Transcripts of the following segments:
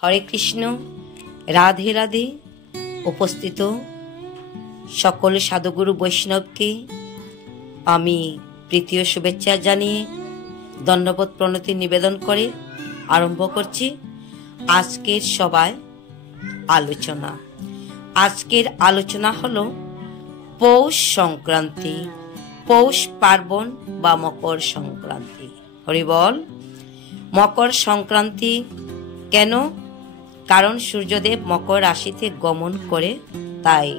হরে কৃষ্ণ, রাধে রাধে। উপস্থিত সকল সাধুগুরু বৈষ্ণবকে আমি প্রীতীয় শুভেচ্ছা জানিয়ে দণ্ডবোধ প্রণতি নিবেদন করে আরম্ভ করছি আজকের সভায় আলোচনা। আজকের আলোচনা হলো পৌষ সংক্রান্তি, পৌষ পার্বণ বা মকর সংক্রান্তি। হরি বল। মকর সংক্রান্তি কেন? কারণ সূর্যদেব মকর রাশিতে গমন করে, তাই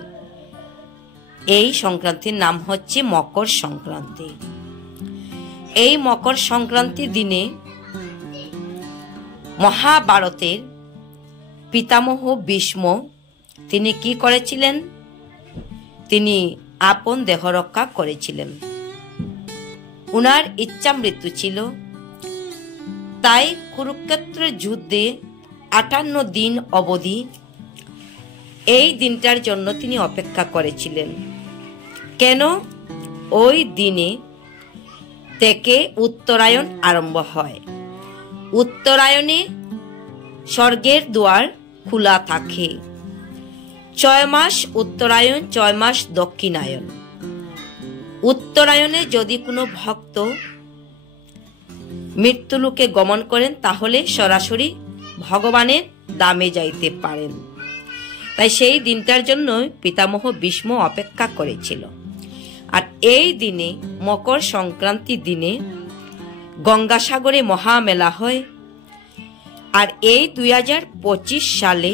এই সংক্রান্তির নাম হচ্ছে মকর সংক্রান্তি। এই মকর সংক্রান্তির দিনে মহাভারতের পিতামহ ভীষ্ম তিনি কি করেছিলেন? তিনি আপন দেহ রক্ষা করেছিলেন। উনার ইচ্ছা মৃত্যু ছিল, তাই কুরুক্ষেত্রের যুদ্ধে 58 দিন অবধি এই দিনটার জন্য তিনি অপেক্ষা করেছিলেন। কেন? ওই দিনে থেকে উত্তরায়ণ আরম্ভ হয়। উত্তরায়ণে স্বর্গের দুয়ার খোলা থাকে। 6 মাস উত্তরায়ণ, 6 মাস দক্ষিণায়ন। উত্তরায়ণে যদি কোনো ভক্ত মৃত্যুলোকে গমন করেন তাহলে সরাসরি ভগবানের ধামে যাইতে পারেন। তাই সেই দিনটার জন্য পিতামহ ভীষ্ম অপেক্ষা করেছিল। আর এই দিনে মকর সংক্রান্তির দিনে গঙ্গাসাগরে মহামেলা হয়। আর এই 2025 সালে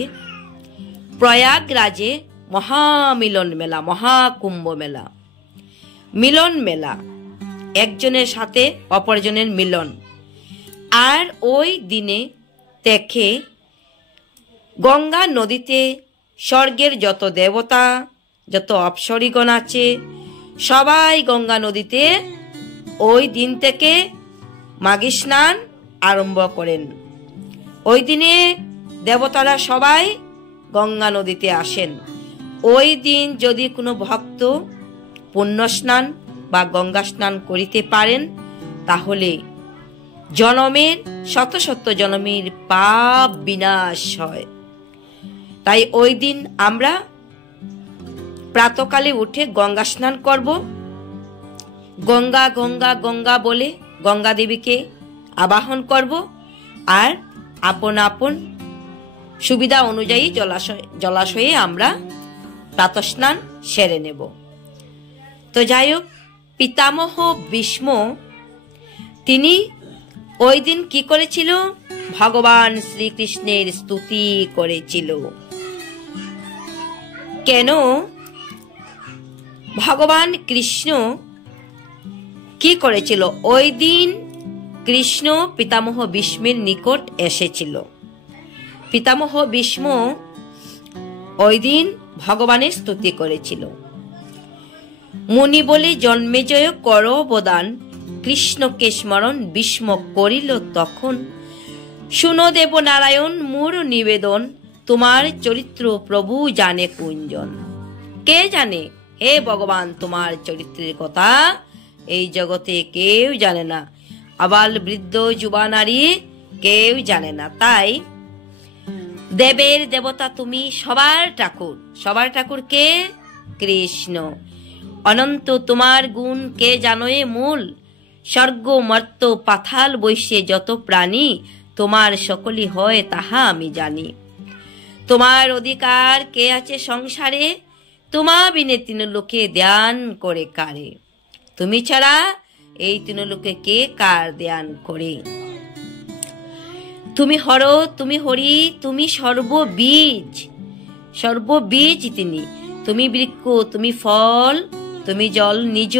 প্রয়াগরাজে মহামিলন মেলা, মহাকুম্ভ মেলা, মিলন মেলা, একজনের সাথে অপরজনের মিলন। আর ওই দিনে দেখে গঙ্গা নদীতে স্বর্গের যত দেবতা, যত অপ্সরীগণ আছে, সবাই গঙ্গা নদীতে ওই দিন থেকে মাঘী স্নান আরম্ভ করেন। ওই দিনে দেবতারা সবাই গঙ্গা নদীতে আসেন। ওই দিন যদি কোনো ভক্ত পুণ্য স্নান বা গঙ্গা স্নান করিতে পারেন তাহলে জনমের শত শত জনমের পাপ বিনাশ হয়। তাই ওই দিন আমরা প্রাতকালে উঠে গঙ্গা স্নান করব। গঙ্গা গঙ্গা গঙ্গা বলে গঙ্গা দেবীকে আবাহন করব। আর আপন আপন সুবিধা অনুযায়ী জলাশয়ে আমরা প্রাতঃস্নান সেরে নেব। তো যাই হোক, পিতামহ ভীষ্ম তিনি ওই দিন কি করেছিল? ভগবান শ্রীকৃষ্ণের স্তুতি করেছিল। কেন? ভগবান কৃষ্ণ কি করেছিল? ওই দিন কৃষ্ণ পিতামহ ভীষ্মের নিকট এসেছিল। পিতামহ ভীষ্ম ওই দিন ভগবানের স্তুতি করেছিল। মুনি বলে জন্মেজয় কর অবদান, কৃষ্ণকে স্মরণ ভীষ্ম করিল তখন। শুনো দেব নারায়ণ মোর নিবেদন, তোমার চরিত্র প্রভু জানে কুঞ্জন। কে জানে? হে ভগবান, তোমার চরিত্রের কথা এই জগতে কেউ জানে না। আবাল বৃদ্ধ যুবা নারী কেউ জানে না। তাই দেবের দেবতা তুমি, সবার ঠাকুর। সবার ঠাকুর কে? কৃষ্ণ। অনন্ত তোমার গুণ কে জানোয়ে মূল, স্বর্গ মর্ত পাতাল বৈশ্যে যত প্রাণী, তোমার সকলই হয় তাহা আমি জানি। তোমার অধিকার কে আছে সংসারে, তোমা বিনে তিন লোকে ধ্যান করে কারে। তুমি ছাড়া এই তিন লোকে কে কার ধ্যান করে। তুমি হর, তুমি হরি, তুমি সর্ববীজ। সর্ববীজ তিনি। তুমি বৃক্ষ, তুমি ফল, তুমি জল নিজ,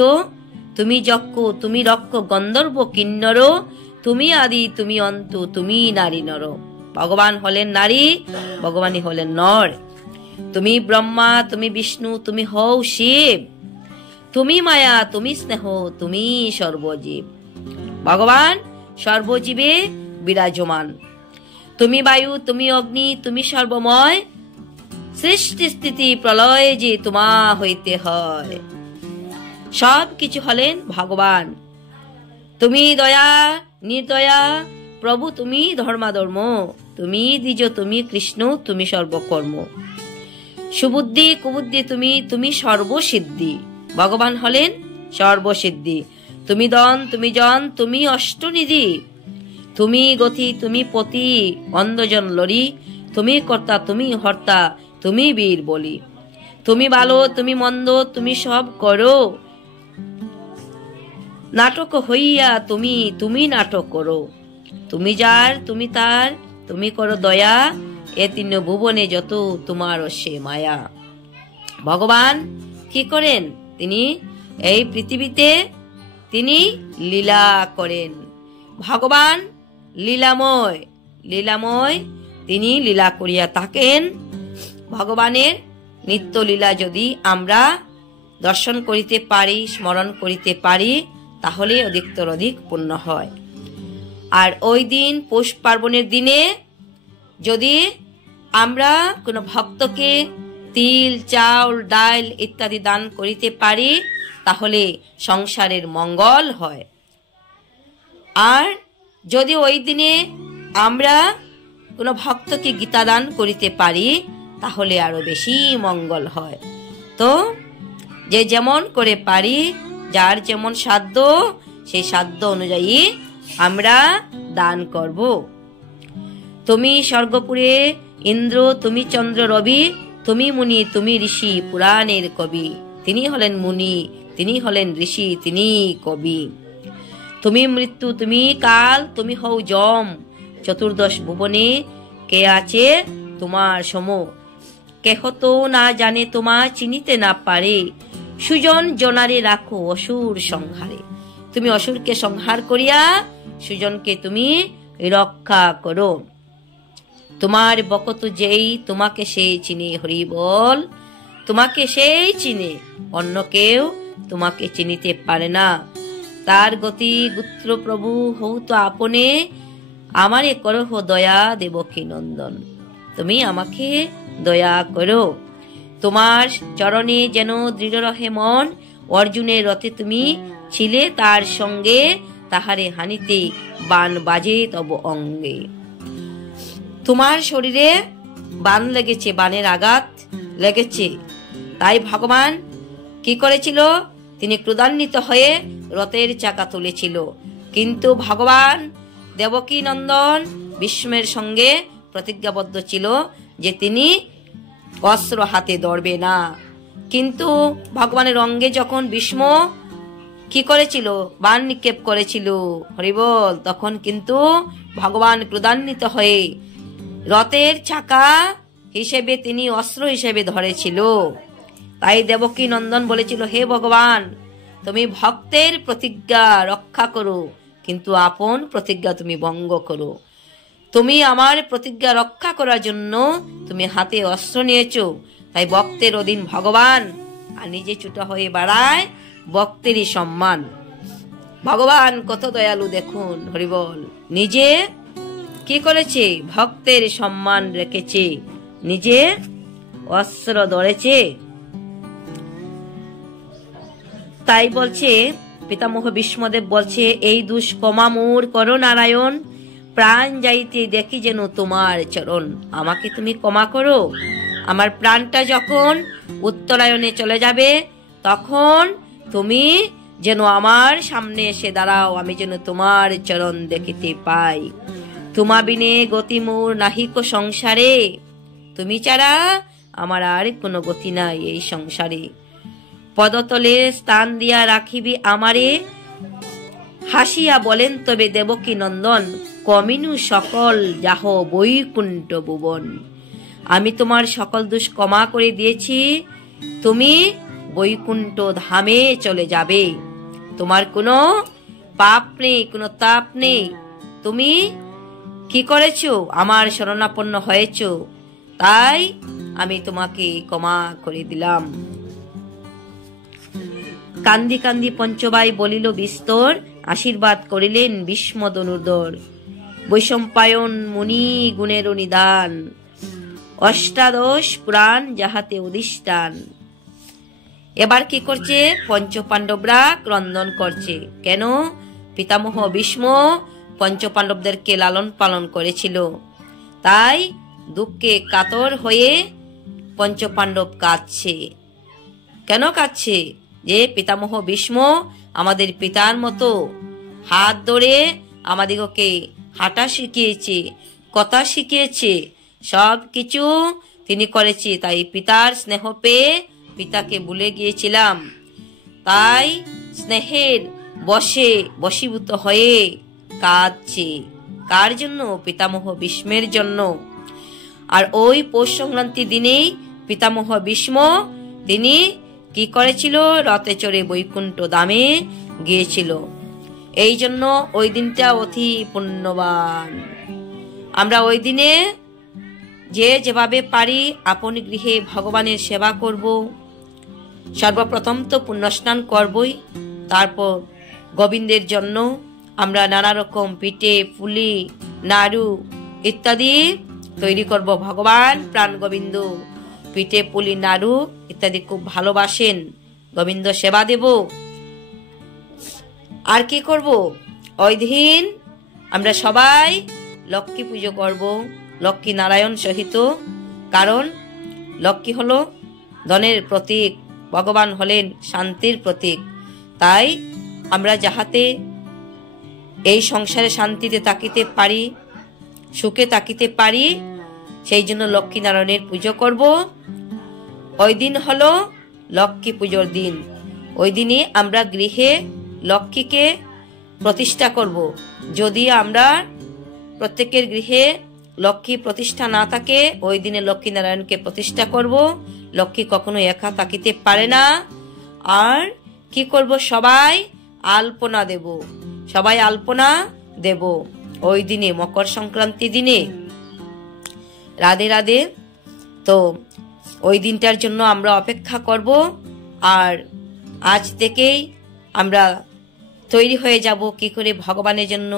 তুমি যক্ষ, তুমি রক্ষ, গন্ধর্ব কিন্নর, তুমি আদি, তুমি অন্ত, তুমি নারী নর। ভগবান হলেন নারী, ভগবানই হলেন নর। তুমি ব্রহ্মা, তুমি বিষ্ণু, তুমি হও শিব। তুমি মায়া, তুমি স্নেহ, তুমি সর্বজীব। ভগবান সর্বজীবে বিরাজমান। তুমি বায়ু, তুমি অগ্নি, তুমি সর্বময়। সৃষ্টি স্থিতি প্রলয় যে তোমা হইতে হয়। সব কিছু হলেন ভগবান। তুমি দয়া নির্দয়া, প্রভু তুমি ধর্মাধর্ম, তুমি দ্বিজ, তুমি কৃষ্ণ, তুমি সর্বকর্ম। সুবুদ্ধি কুবুদ্ধি তুমি, তুমি সর্বসিদ্ধি। ভগবান হলেন সর্বসিদ্ধি। তুমি দন, তুমি জন, তুমি অষ্টনিধি। তুমি গতি, তুমি পতি, অন্ধজন লরি। তুমি কর্তা, তুমি হর্তা, তুমি বীর বলি। তুমি ভালো, তুমি মন্দ, তুমি সব করো। নাটক হইয়া তুমি, তুমি নাটক করো। তুমি যার, তুমি তার, তুমি করো দয়া। এ তিন ভুবনে যত তোমার সে মায়া। ভগবান কি করেন? তিনি এই পৃথিবীতে তিনি লীলা করেন। ভগবান লীলাময়, লীলাময় তিনি লীলা করিয়া থাকেন। ভগবানের নিত্য লীলা যদি আমরা দর্শন করিতে পারি, স্মরণ করিতে পারি, তাহলে অধিকতর অধিক পুণ্য হয়। আর ওই দিন পৌষ পার্বণের দিনে যদি আমরা কোনো ভক্তকে তিল, চাউল, ডাল ইত্যাদি দান করিতে পারি, তাহলে সংসারের মঙ্গল হয়। আর যদি ওই দিনে আমরা কোনো ভক্তকে গীতা দান করিতে পারি, তাহলে আরো বেশি মঙ্গল হয়। তো যে যেমন করে পারি, যার যেমন সাধ্য, সেই সাধ্য অনুযায়ী আমরা দান করব। তুমি স্বর্গপুরে ইন্দ্র, তুমি চন্দ্র রবি, তুমি মুনি, তুমি ঋষি, পুরাণের কবি। তিনি হলেন মুনি, তিনি হলেন ঋষি, তিনি কবি। তুমি মৃত্যু, তুমি কাল, তুমি হও যম। চতুর্দশ ভুবনে কে আছে তোমার সম? কেহ তো না জানে, তোমা চিনিতে না পারে। সুজন জনারে রাখো অসুর সংহারে। তুমি অসুরকে সংহার করিয়া সুজনকে তুমি রক্ষা করো। তোমার বকত যেই, তোমাকে সেই চিনে, হরি বল। তোমাকে সেই চিনে, অন্য কেউ তোমাকে চিনিতে পারে না। তার গতি গুত্র প্রভু হৌ তো আপনে, আমারে করহ দয়া দেবকী নন্দন। তুমি আমাকে দয়া করো। তোমার চরণে যেন দৃঢ় রহে মন। অর্জুনের রথে তুমি ছিলে তার সঙ্গে, তাহারে হানিতে বান বাজে তব অঙ্গে। তোমার শরীরে বান লেগেছে, বানের আঘাত লেগেছে। তাই ভগবান কি করেছিল? তিনি ক্রোধান্বিত হয়ে রথের চাকা তুলেছিল। কিন্তু ভগবান দেবকী নন্দন ভীষ্মের সঙ্গে প্রতিজ্ঞাবদ্ধ ছিল যে তিনি অস্ত্র হাতে ধরবে না। কিন্তু ভগবানের অঙ্গে যখন ভীষ্ম কি করেছিল? বাণ নিক্ষেপ করেছিল, হরিবল, তখন কিন্তু ভগবান ক্রোধান্বিত হয়ে রথের চাকা হিসেবে তিনি অস্ত্র হিসেবে ধরেছিল। তাই দেবকী নন্দন বলেছিল, হে ভগবান, তুমি ভক্তের প্রতিজ্ঞা রক্ষা করো, কিন্তু আপন প্রতিজ্ঞা তুমি ভঙ্গ করো। তুমি আমার প্রতিজ্ঞা রক্ষা করার জন্য তুমি হাতে অস্ত্র নিয়েছো। তাই ভক্তের অধীন ভগবান, আর নিজে ছুটা হয়ে বাড়ায় ভক্তেরই সম্মান। ভগবান কত দয়ালু দেখুন, হরিবল। নিজে কি করেছে? ভক্তের সম্মান রেখেছে, নিজে অস্ত্র ধরেছে। তাই বলছে পিতামহ ভীষ্মদেব বলছে, এই দুষ ক্ষমা মোর কর নারায়ণ, প্রাণ যাইতে দেখি যেন তোমার চরণ। আমাকে তুমি ক্ষমা করো। আমার প্রাণটা যখন উত্তরায়ণে চলে যাবে, তখন তুমি যেন আমার সামনে এসে দাঁড়াও, আমি যেন তোমার চরণ দেখিতে পাই। তোমা বিনে গতি মোর নাহিক সংসারে। তুমি ছাড়া আমার আর কোনো গতি নাই এই সংসারে। পদতলে স্থান দিয়া রাখিবি আমারে, হাসিয়া বলেন তবে দেবকী নন্দন, কমিনু সকল যাহ বৈকুণ্ঠ ভুবন। আমি তোমার সকল দোষ ক্ষমা করে দিয়েছি, তুমি বৈকুণ্ঠ ধামে চলে যাবে। তোমার কোনো পাপ নেই, কোনো তাপ নেই। তুমি কি করেছো? আমার শরণাপন্ন হয়েছো, তাই আমি তোমাকে ক্ষমা করে দিলাম। কান্দি কান্দি পঞ্চবাই বলিল বিস্তর, আশীর্বাদ করিলেন ভীষ্ম ধনুর্ধর। বৈশম্পায়ন মুনি গুণের নিদান, অষ্টাদশ পুরাণ যাহাতে অধিষ্ঠান। এবার কি করছে? পঞ্চপাণ্ডবরা ক্রন্দন করছে। কেন? পিতামহ ভীষ্ম পঞ্চপাণ্ডবদেরকে লালন পালন করেছিল, তাই দুঃখে কাতর হয়ে পঞ্চপাণ্ডব কাঁদছে। কেন কাঁদছে? যে পিতামহ ভীষ্ম আমাদের পিতার মতো হাত ধরে আমাদিগকে হাঁটা শিখিয়েছে, কথা শিখিয়েছে, সব কিছু তিনি করেছে। তাই পিতার স্নেহ পেয়ে পিতাকে ভুলে গিয়েছিলাম। তাই স্নেহের বশে বশীভূত হয়ে কাঁদছে। কার জন্য? পিতামহ ভীষ্মের জন্য। আর ওই পৌষ সংক্রান্তির দিনেই পিতামহ ভীষ্ম তিনি কি করেছিল? রথে চড়ে বৈকুণ্ঠ ধামে গিয়েছিল। এই জন্য ওই দিনটা অতি পুণ্যবান। আমরা ওই দিনে যে যেভাবে পারি আপন গৃহে ভগবানের সেবা করব। সর্বপ্রথম তো পুণ্যস্নান করবই, তারপর গোবিন্দের জন্য আমরা নানা রকম পিঠে, পুলি, নাড়ু ইত্যাদি তৈরি করব। ভগবান প্রাণ গোবিন্দ পিঠে, পুলি, নাড়ু ইত্যাদি খুব ভালোবাসেন। গোবিন্দ সেবা দেব। আর কি করব? ওই দিন আমরা সবাই লক্ষ্মী পুজো করব, লক্ষ্মী নারায়ণ সহিত। কারণ লক্ষ্মী হলো ধনের প্রতীক, ভগবান হলেন শান্তির প্রতীক। তাই আমরা যাহাতে এই সংসারে শান্তিতে থাকিতে পারি, সুখে থাকিতে পারি, সেই জন্য লক্ষ্মী নারায়ণের পুজো করব। ওই দিন হলো লক্ষ্মী পুজোর দিন। ওই দিনে আমরা গৃহে লক্ষ্মীকে প্রতিষ্ঠা করব। যদি আমরা প্রত্যেকের গৃহে লক্ষ্মী প্রতিষ্ঠা না থাকে, ওই দিনে লক্ষ্মী নারায়ণকে প্রতিষ্ঠা করব। লক্ষ্মী কখনো একা থাকিতে পারে না। আর কি করব? সবাই আলপনা দেব, সবাই আলপনা দেব ওই দিনে, মকর সংক্রান্তি দিনে। রাধে রাধে। তো ওই দিনটার জন্য আমরা অপেক্ষা করব। আর আজ থেকেই আমরা তৈরি হয়ে যাব কি করে ভগবানের জন্য।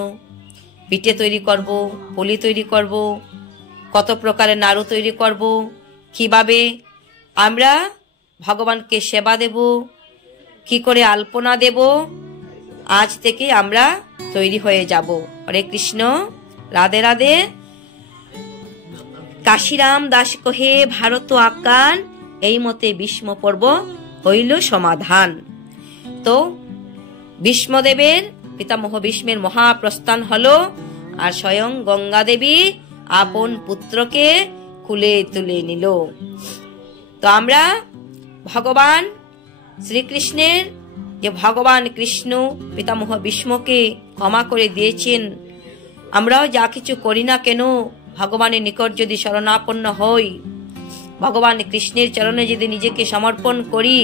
পিঠে তৈরি করব, পুলি তৈরি করব, কত প্রকারের নাড়ু তৈরি করব, কিভাবে আমরা ভগবানকে সেবা দেব, কি করে আলপনা দেব, আজ থেকে আমরা তৈরি হয়ে যাব। হরে কৃষ্ণ, রাধে রাধে। কাশিরাম দাস কহে ভারত আজ্ঞান, এই মতে ভীষ্ম পর্ব হইল সমাধান। তো ভীষ্মদেবের পিতামহ ভীষ্মের মহাপ্রস্থান হলো। আর স্বয়ং গঙ্গা দেবী আপন পুত্রকে কুলে তুলে নিল। তো আমরা ভগবান শ্রীকৃষ্ণের, যে ভগবান কৃষ্ণ পিতামহ ভীষ্মকে ক্ষমা করে দিয়েছেন, আমরাও যা কিছু করি না কেন ভগবানের নিকট যদি শরণাপন্ন হই, ভগবান কৃষ্ণের চরণে যদি নিজেকে সমর্পণ করি,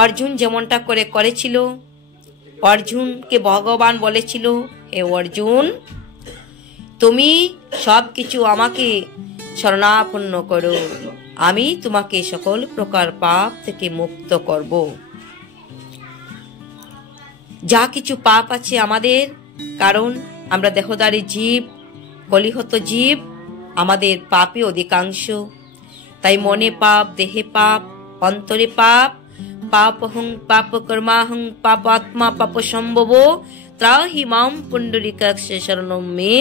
অর্জুন যেমনটা করেছিল, অর্জুনকে ভগবান বলেছিল, হে অর্জুন, তুমি সব কিছু আমাকে শরণাপন্ন করো, আমি তোমাকে সকল প্রকার পাপ থেকে মুক্ত করব। যা কিছু পাপ আছে আমাদের, কারণ আমরা দেহধারী জীব, কলিহত জীব, আমাদের পাপই অধিকাংশ। তাই মনে পাপ, দেহে পাপ, অন্তরে পাপ, পাপহং পাপ কর্মাহং পাপ আত্মা পাপ সম্ভব ত্রাহি মাম পুণ্ডরীকাক্ষে শরণম মে।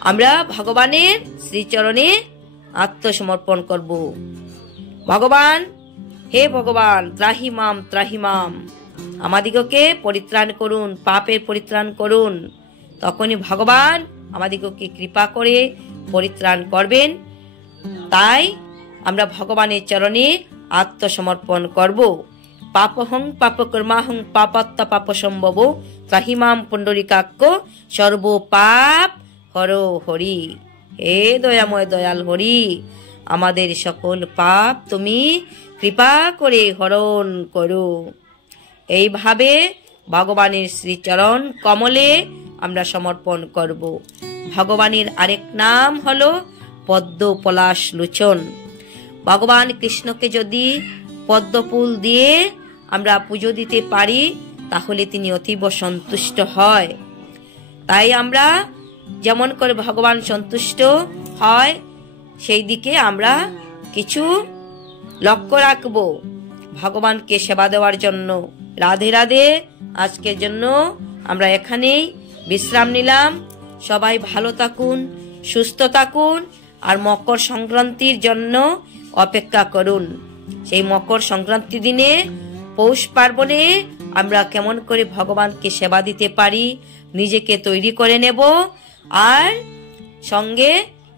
আমরা ভগবানের শ্রীচরণে আত্মসমর্পণ করব। ভগবান, হে ভগবান, ত্রাহি মাম, ত্রাহি মাম, আমাদিগকে পরিত্রাণ করুন, পাপের পরিত্রাণ করুন। তখনই ভগবান আমাদিগকে কৃপা করে পরিত্রাণ করবেন। তাই আমরা ভগবানের চরণে আত্মসমর্পণ করব। পাপহং পাপ কর্মাহং পাপাত্মা পাপ সম্ভব ত্রাহিমাম পুণ্ডরীকাক্ষ সর্ব পাপ হর হরি। হে দয়াময় দয়াল হরি, আমাদের সকল পাপ তুমি কৃপা করে হরণ করো। এইভাবে ভগবানের শ্রীচরণ কমলে আমরা সমর্পণ করব। ভগবানের আরেক নাম হলো পদ্ম পলাশ লোচন। ভগবান কৃষ্ণকে যদি পদ্মফুল দিয়ে আমরা পুজো দিতে পারি, তাহলে তিনি অতীব সন্তুষ্ট হয়। তাই আমরা যেমন করে ভগবান সন্তুষ্ট হয়, সেই দিকে আমরা কিছু লক্ষ্য রাখব ভগবানকে সেবা দেওয়ার জন্য। রাধে রাধে। আজকের জন্য আমরা এখানেই বিশ্রাম নিলাম। সবাই ভালো থাকুন, সুস্থ থাকুন আর মকর সংক্রান্তির জন্য অপেক্ষা করুন। সেই মকর সংক্রান্তি দিনে পৌষ পার্বণে আমরা কেমন করে ভগবানকে সেবা দিতে পারি নিজেকে তৈরি করে নেব। আর সঙ্গে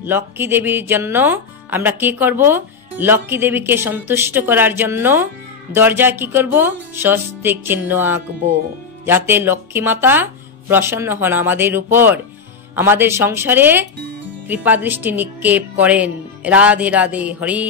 লক্ষ্মী দেবীর জন্য আমরা কি করব, লক্ষ্মী দেবীকে সন্তুষ্ট করার জন্য দরজায় কি করব, স্বস্তিক চিহ্ন আঁকবো, যাতে লক্ষ্মী মাতা প্রসন্ন হন আমাদের উপর, আমাদের সংসারে কৃপা দৃষ্টি নিক্ষেপ করেন। রাধে রাধে, হরি।